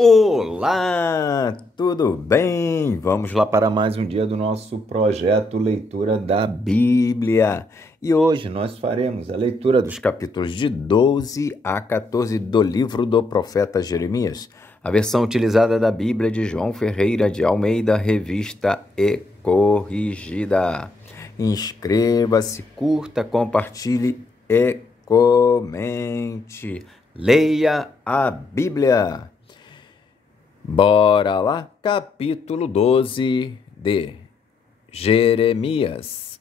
Olá, tudo bem? Vamos lá para mais um dia do nosso projeto Leitura da Bíblia. E hoje nós faremos a leitura dos capítulos de 12 a 14 do livro do profeta Jeremias, a versão utilizada da Bíblia de João Ferreira de Almeida, revista e corrigida. Inscreva-se, curta, compartilhe e comente. Leia a Bíblia. Bora lá, capítulo 12 de Jeremias.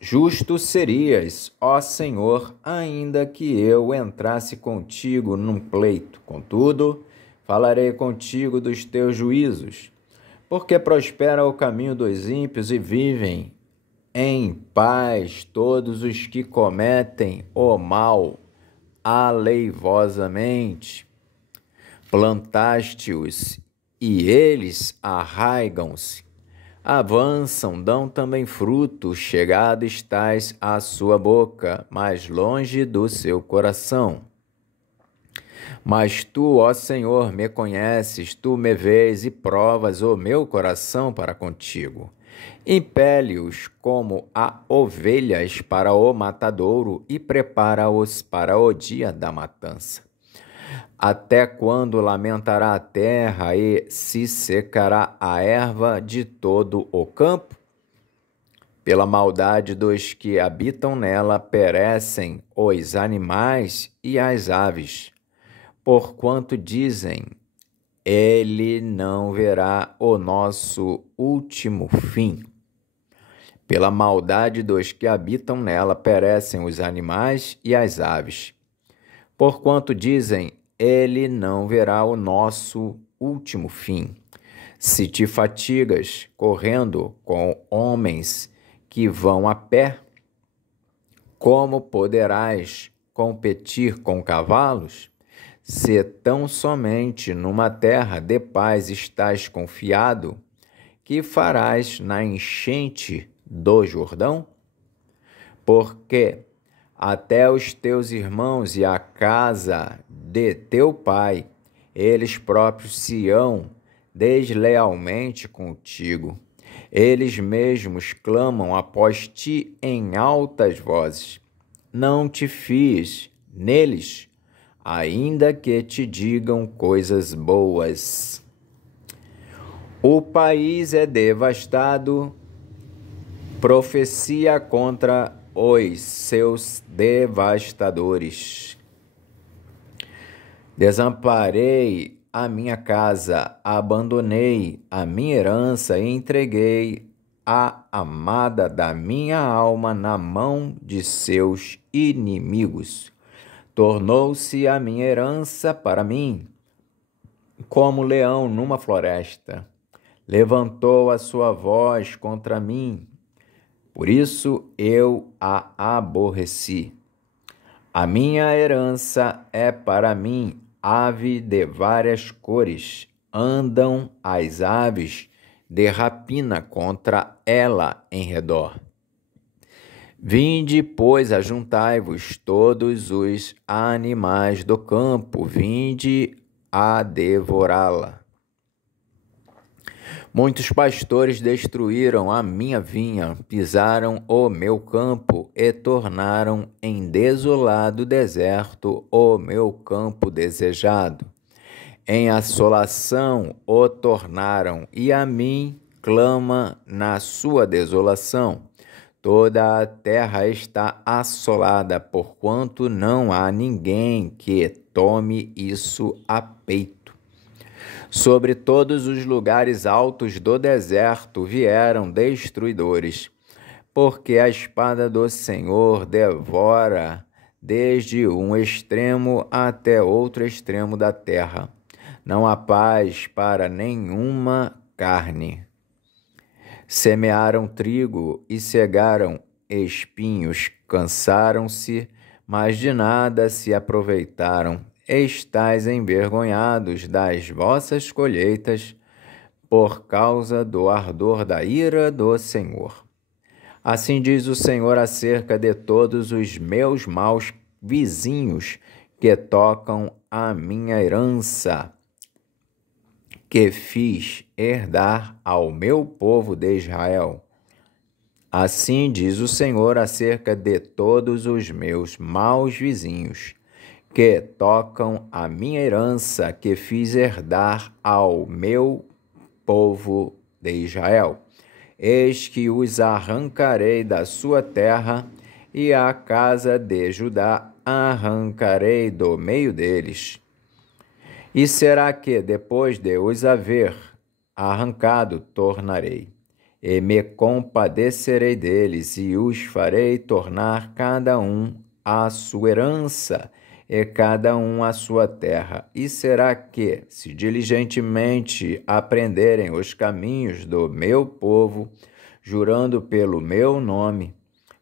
Justo serias, ó Senhor, ainda que eu entrasse contigo num pleito. Contudo, falarei contigo dos teus juízos, porque prospera o caminho dos ímpios e vivem em paz todos os que cometem o mal aleivosamente. Plantaste-os e eles arraigam-se, avançam, dão também fruto, chegado estás à sua boca, mas longe do seu coração. Mas tu, ó Senhor, me conheces, tu me vês e provas o meu coração para contigo. Impele-os como a ovelhas para o matadouro e prepara-os para o dia da matança. Até quando lamentará a terra e se secará a erva de todo o campo? Pela maldade dos que habitam nela perecem os animais e as aves, porquanto dizem, ele não verá o nosso último fim. Pela maldade dos que habitam nela perecem os animais e as aves, porquanto dizem, ele não verá o nosso último fim. Se te fatigas correndo com homens que vão a pé, como poderás competir com cavalos? Se tão somente numa terra de paz estás confiado, que farás na enchente do Jordão? Porque até os teus irmãos e a casa de teu pai, eles próprios se hão deslealmente contigo. Eles mesmos clamam após ti em altas vozes. Não te fies neles, ainda que te digam coisas boas. O país é devastado, profecia contra os seus devastadores. Desamparei a minha casa, abandonei a minha herança e entreguei a amada da minha alma na mão de seus inimigos. Tornou-se a minha herança para mim como leão numa floresta. Levantou a sua voz contra mim. Por isso eu a aborreci. A minha herança é para mim ave de várias cores. Andam as aves de rapina contra ela em redor. Vinde, pois, ajuntai-vos todos os animais do campo, vinde a devorá-la. Muitos pastores destruíram a minha vinha, pisaram o meu campo e tornaram em desolado deserto o meu campo desejado. Em assolação o tornaram, e a mim clama na sua desolação. Toda a terra está assolada, porquanto não há ninguém que tome isso a peito. Sobre todos os lugares altos do deserto vieram destruidores, porque a espada do Senhor devora desde um extremo até outro extremo da terra. Não há paz para nenhuma carne. Semearam trigo e cegaram espinhos, cansaram-se, mas de nada se aproveitaram. Estais envergonhados das vossas colheitas por causa do ardor da ira do Senhor. Assim diz o Senhor acerca de todos os meus maus vizinhos que tocam a minha herança. que fiz herdar ao meu povo de Israel. Assim diz o Senhor acerca de todos os meus maus vizinhos, que tocam a minha herança que fiz herdar ao meu povo de Israel. Eis que os arrancarei da sua terra, e a casa de Judá arrancarei do meio deles. E será que, depois de os haver arrancado, tornarei, e me compadecerei deles, e os farei tornar cada um a sua herança, e cada um a sua terra. E será que, se diligentemente aprenderem os caminhos do meu povo, jurando pelo meu nome,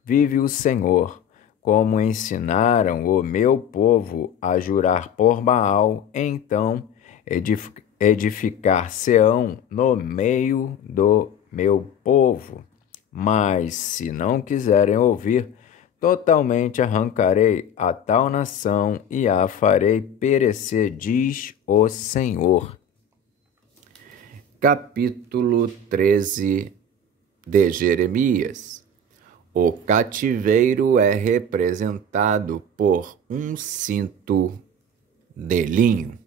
vive o Senhor, como ensinaram o meu povo a jurar por Baal, então edificar-se-ão no meio do meu povo. Mas, se não quiserem ouvir, totalmente arrancarei a tal nação e a farei perecer, diz o Senhor. Capítulo 13 de Jeremias. O cativeiro é representado por um cinto de linho.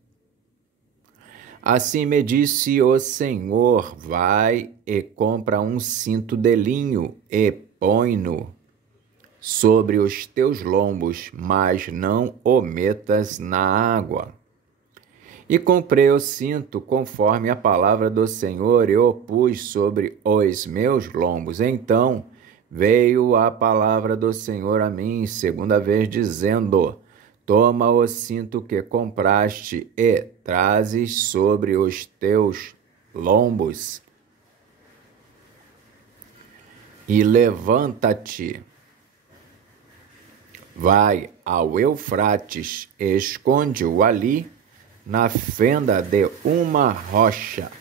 Assim me disse o Senhor: vai e compra um cinto de linho e põe-no sobre os teus lombos, mas não o metas na água. E comprei o cinto conforme a palavra do Senhor e o pus sobre os meus lombos. Então veio a palavra do Senhor a mim segunda vez, dizendo: toma o cinto que compraste e trazes sobre os teus lombos, e levanta-te, vai ao Eufrates, esconde-o ali na fenda de uma rocha.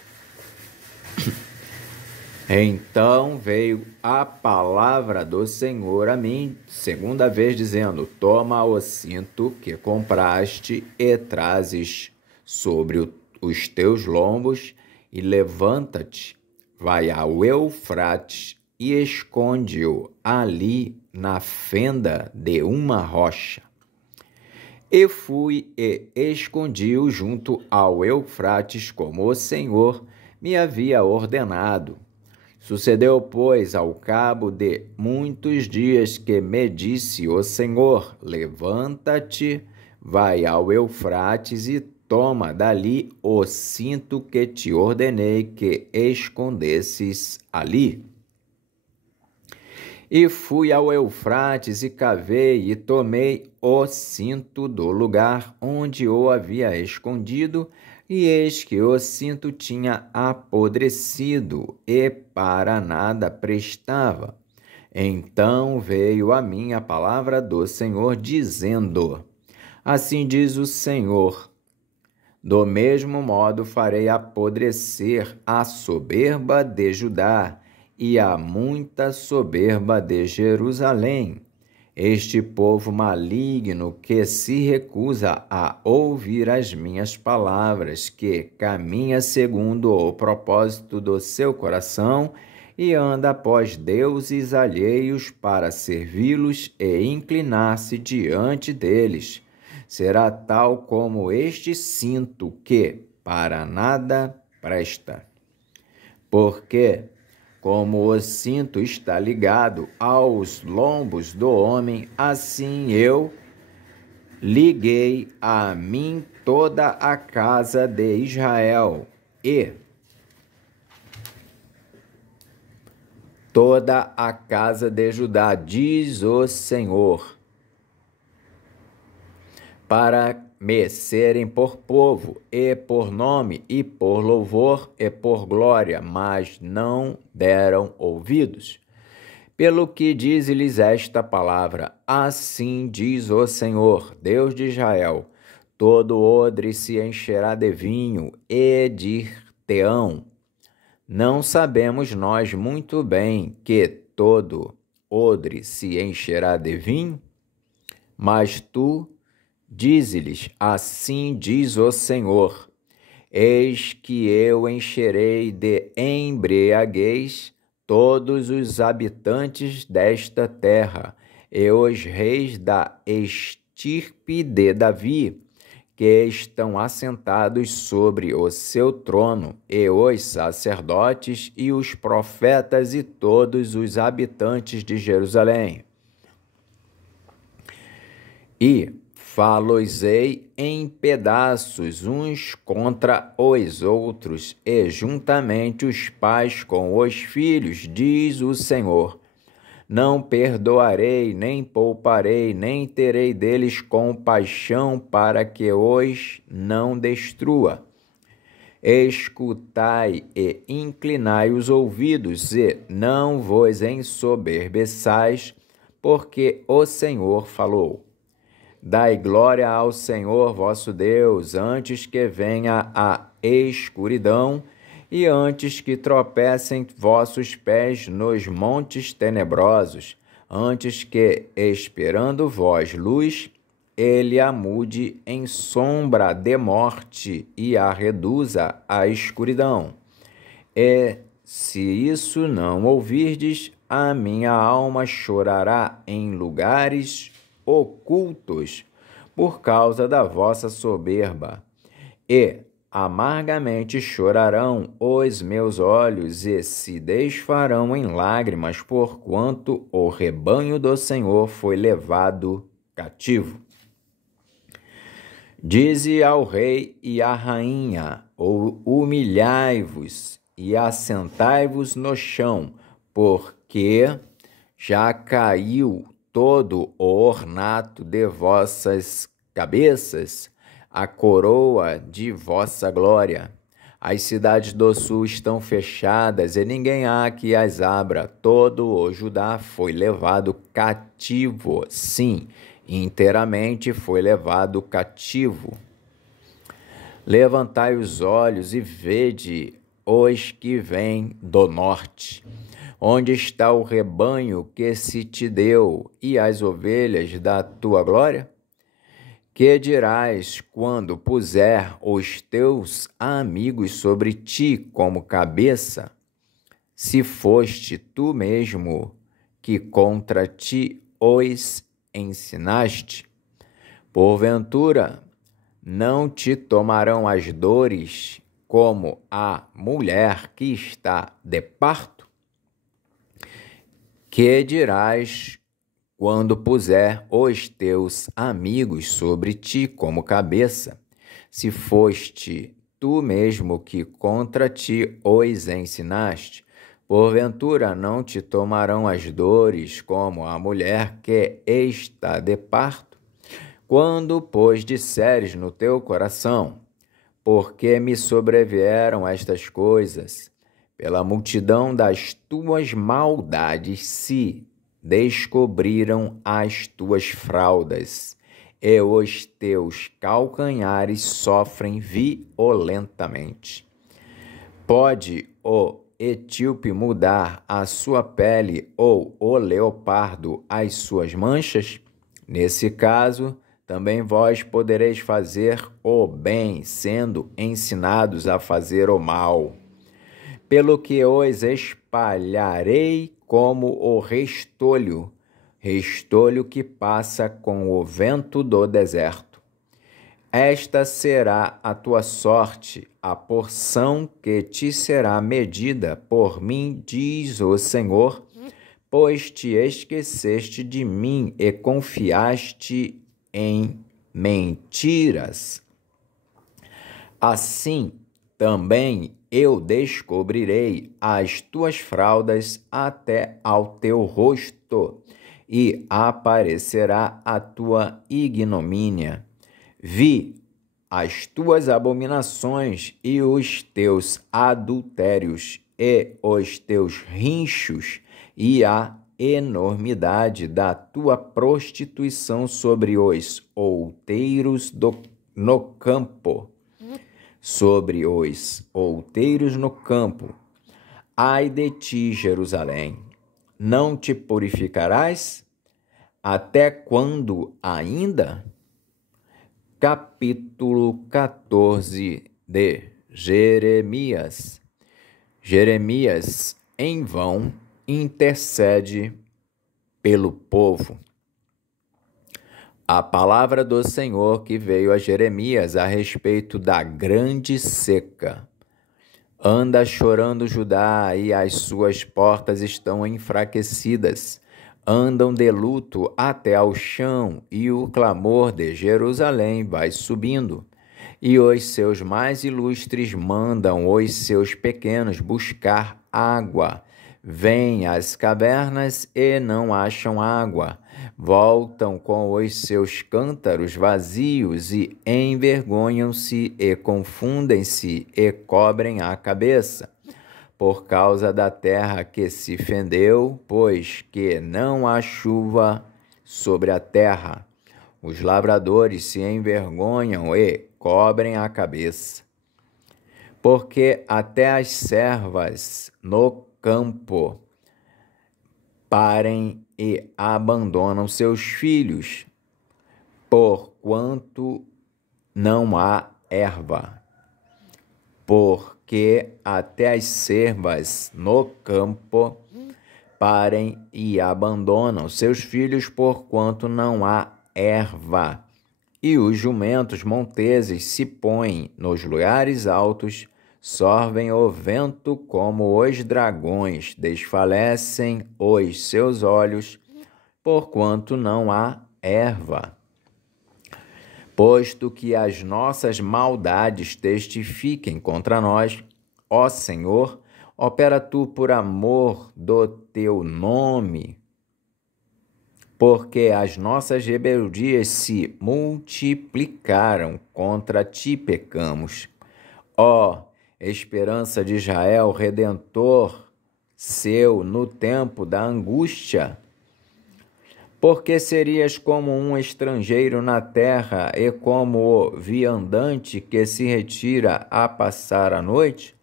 Então veio a palavra do Senhor a mim segunda vez, dizendo: toma o cinto que compraste e trazes sobre os teus lombos, e levanta-te, vai ao Eufrates e esconde-o ali na fenda de uma rocha. E fui e escondi-o junto ao Eufrates, como o Senhor me havia ordenado. Sucedeu, pois, ao cabo de muitos dias, que me disse o Senhor: levanta-te, vai ao Eufrates e toma dali o cinto que te ordenei que escondesses ali. E fui ao Eufrates e cavei e tomei o cinto do lugar onde o havia escondido, e eis que o cinto tinha apodrecido e para nada prestava. Então veio a mim a palavra do Senhor, dizendo: assim diz o Senhor: do mesmo modo farei apodrecer a soberba de Judá e a muita soberba de Jerusalém. Este povo maligno que se recusa a ouvir as minhas palavras, que caminha segundo o propósito do seu coração e anda após deuses alheios para servi-los e inclinar-se diante deles, será tal como este cinto que para nada presta. Porque, como o cinto está ligado aos lombos do homem, assim eu liguei a mim toda a casa de Israel e toda a casa de Judá, diz o Senhor, para me serem por povo, e por nome, e por louvor, e por glória, mas não deram ouvidos. Pelo que diz-lhes esta palavra: assim diz o Senhor, Deus de Israel: todo odre se encherá de vinho, e dir-te-ão: não sabemos nós muito bem que todo odre se encherá de vinho? Mas tu dize-lhes: assim diz o Senhor: Eis que eu encherei de embriaguez todos os habitantes desta terra, e os reis da estirpe de Davi, que estão assentados sobre o seu trono, e os sacerdotes e os profetas e todos os habitantes de Jerusalém. E fá-los-ei em pedaços uns contra os outros, e juntamente os pais com os filhos, diz o Senhor. Não perdoarei, nem pouparei, nem terei deles compaixão, para que os não destrua. Escutai e inclinai os ouvidos, e não vos ensoberbeçais, porque o Senhor falou. Dai glória ao Senhor vosso Deus, antes que venha a escuridão, e antes que tropecem vossos pés nos montes tenebrosos, antes que, esperando vós luz, ele a mude em sombra de morte e a reduza à escuridão. E, se isso não ouvirdes, a minha alma chorará em lugares ocultos por causa da vossa soberba, e amargamente chorarão os meus olhos e se desfarão em lágrimas, porquanto o rebanho do Senhor foi levado cativo. Dize ao rei e à rainha: humilhai-vos e assentai-vos no chão, porque já caiu todo o ornato de vossas cabeças, a coroa de vossa glória. As cidades do sul estão fechadas e ninguém há que as abra. Todo o Judá foi levado cativo, sim, inteiramente foi levado cativo. Levantai os olhos e vede os que vêm do norte. Onde está o rebanho que se te deu e as ovelhas da tua glória? Que dirás quando puser os teus amigos sobre ti como cabeça, se foste tu mesmo que contra ti os ensinaste? Porventura, não te tomarão as dores como a mulher que está de parto? Que dirás quando puser os teus amigos sobre ti como cabeça, se foste tu mesmo que contra ti os ensinaste? Porventura não te tomarão as dores como a mulher que está de parto? Quando, pois, disseres no teu coração: porque me sobrevieram estas coisas? Pela multidão das tuas maldades se descobriram as tuas fraldas, e os teus calcanhares sofrem violentamente. Pode o etíope mudar a sua pele ou o leopardo as suas manchas? Nesse caso, também vós podereis fazer o bem, sendo ensinados a fazer o mal. Pelo que os espalharei como o restolho, restolho que passa com o vento do deserto. Esta será a tua sorte, a porção que te será medida por mim, diz o Senhor, pois te esqueceste de mim e confiaste em mentiras. Assim, também eu descobrirei as tuas fraldas até ao teu rosto, e aparecerá a tua ignomínia. Vi as tuas abominações e os teus adultérios, e os teus rinchos, e a enormidade da tua prostituição sobre os outeiros no campo. Sobre os outeiros no campo. Ai de ti, Jerusalém, não te purificarás? Até quando ainda? Capítulo 14 de Jeremias. Jeremias, em vão, intercede pelo povo. A palavra do Senhor que veio a Jeremias a respeito da grande seca. Anda chorando Judá, e as suas portas estão enfraquecidas. Andam de luto até ao chão, e o clamor de Jerusalém vai subindo. E os seus mais ilustres mandam os seus pequenos buscar água. Vêm às cavernas e não acham água. Voltam com os seus cântaros vazios e envergonham-se e confundem-se e cobrem a cabeça. Por causa da terra que se fendeu, pois que não há chuva sobre a terra. Os lavradores se envergonham e cobrem a cabeça. Porque até as servas no campo parem e abandonam seus filhos, porquanto não há erva. Porque até as servas no campo parem e abandonam seus filhos, porquanto não há erva. E os jumentos monteses se põem nos lugares altos, sorvem o vento como os dragões, desfalecem os seus olhos, porquanto não há erva. Posto que as nossas maldades testifiquem contra nós, ó Senhor, opera tu por amor do teu nome, porque as nossas rebeldias se multiplicaram, contra ti pecamos. Ó esperança de Israel, Redentor seu no tempo da angústia, porque serias como um estrangeiro na terra e como o viandante que se retira a passar a noite?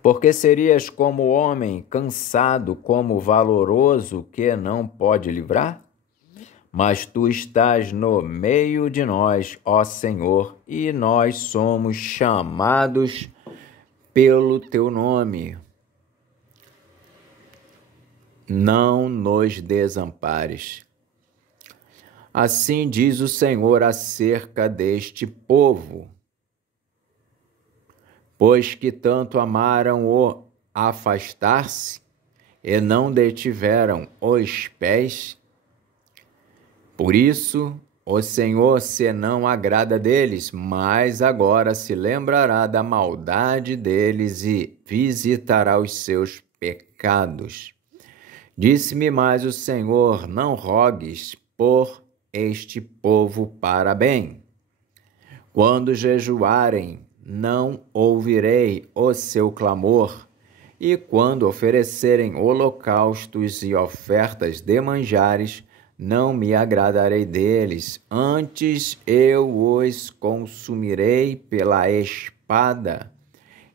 Porque serias como homem cansado, como valoroso que não pode livrar? Mas tu estás no meio de nós, ó Senhor, e nós somos chamados pelo teu nome. Não nos desampares. Assim diz o Senhor acerca deste povo. Pois que tanto amaram o afastar-se e não detiveram os pés, por isso o Senhor se não agrada deles, mas agora se lembrará da maldade deles e visitará os seus pecados. Disse-me mais o Senhor: não rogues por este povo para bem. Quando jejuarem, não ouvirei o seu clamor, e quando oferecerem holocaustos e ofertas de manjares, não me agradarei deles, antes eu os consumirei pela espada,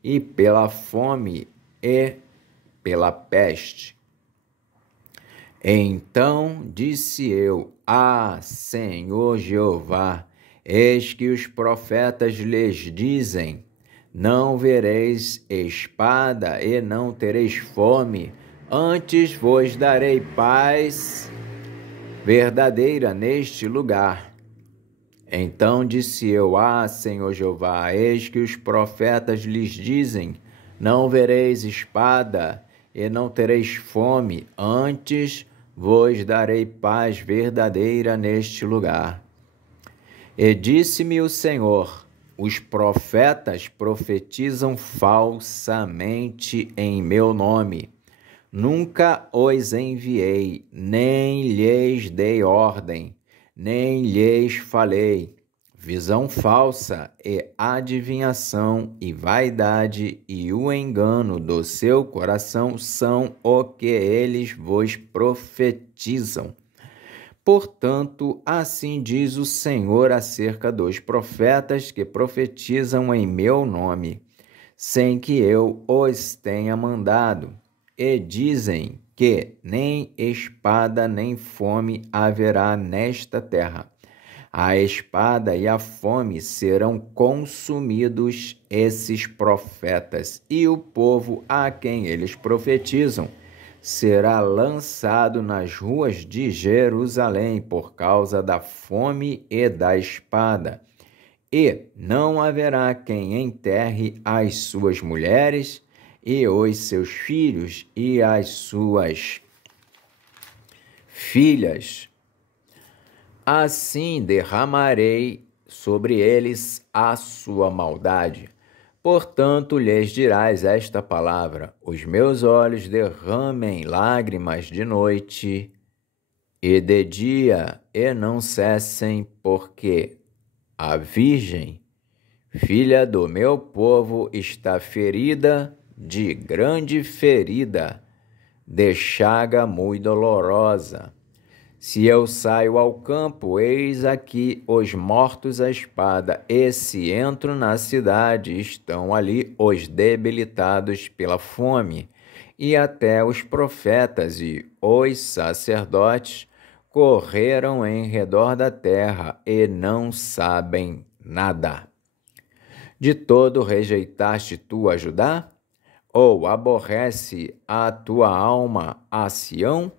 e pela fome, e pela peste. Então disse eu: ah, Senhor Jeová, eis que os profetas lhes dizem: não vereis espada e não tereis fome, antes vos darei paz verdadeira neste lugar. Então disse eu: ah, Senhor Jeová, eis que os profetas lhes dizem: não vereis espada e não tereis fome, antes vos darei paz verdadeira neste lugar. E disse-me o Senhor: os profetas profetizam falsamente em meu nome. Nunca os enviei, nem lhes dei ordem, nem lhes falei. Visão falsa e adivinhação e vaidade e o engano do seu coração são o que eles vos profetizam. Portanto, assim diz o Senhor acerca dos profetas que profetizam em meu nome, sem que eu os tenha mandado, e dizem que nem espada nem fome haverá nesta terra. A espada e a fome serão consumidos esses profetas, e o povo a quem eles profetizam será lançado nas ruas de Jerusalém por causa da fome e da espada. E não haverá quem enterre as suas mulheres e os seus filhos e as suas filhas. Assim derramarei sobre eles a sua maldade. Portanto, lhes dirás esta palavra: os meus olhos derramem lágrimas de noite e de dia, e não cessem, porque a virgem, filha do meu povo, está ferida de grande ferida, de chaga muito dolorosa. Se eu saio ao campo, eis aqui os mortos à espada, e se entro na cidade, estão ali os debilitados pela fome, e até os profetas e os sacerdotes correram em redor da terra e não sabem nada. De todo rejeitaste tu a Judá? Ou aborrece a tua alma a Sião?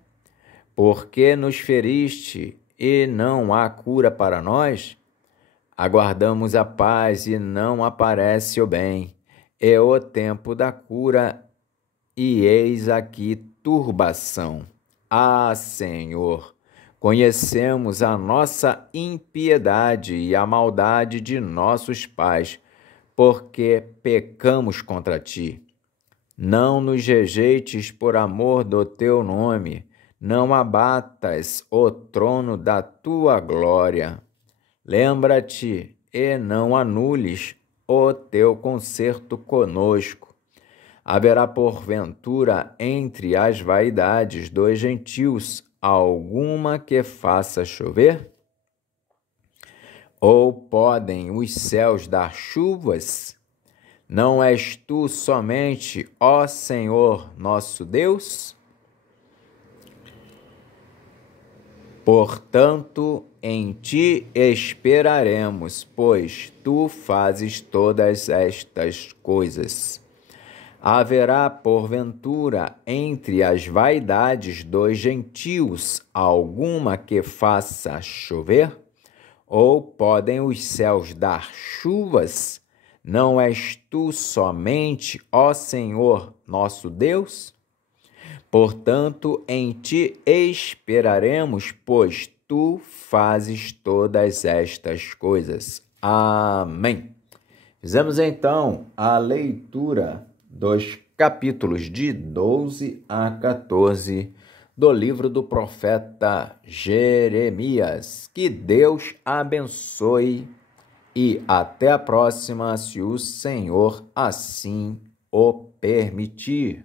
Porque nos feriste e não há cura para nós? Aguardamos a paz e não aparece o bem. É o tempo da cura e eis aqui turbação. Ah, Senhor, conhecemos a nossa impiedade e a maldade de nossos pais, porque pecamos contra ti. Não nos rejeites por amor do teu nome, não abatas o trono da tua glória. Lembra-te e não anules o teu concerto conosco. Haverá porventura entre as vaidades dos gentios alguma que faça chover? Ou podem os céus dar chuvas? Não és tu somente, ó Senhor nosso Deus? Portanto, em ti esperaremos, pois tu fazes todas estas coisas. Haverá, porventura, entre as vaidades dos gentios alguma que faça chover? Ou podem os céus dar chuvas? Não és tu somente, ó Senhor nosso Deus? Portanto, em ti esperaremos, pois tu fazes todas estas coisas. Amém. Fizemos então a leitura dos capítulos de 12 a 14 do livro do profeta Jeremias. Que Deus abençoe e até a próxima, se o Senhor assim o permitir.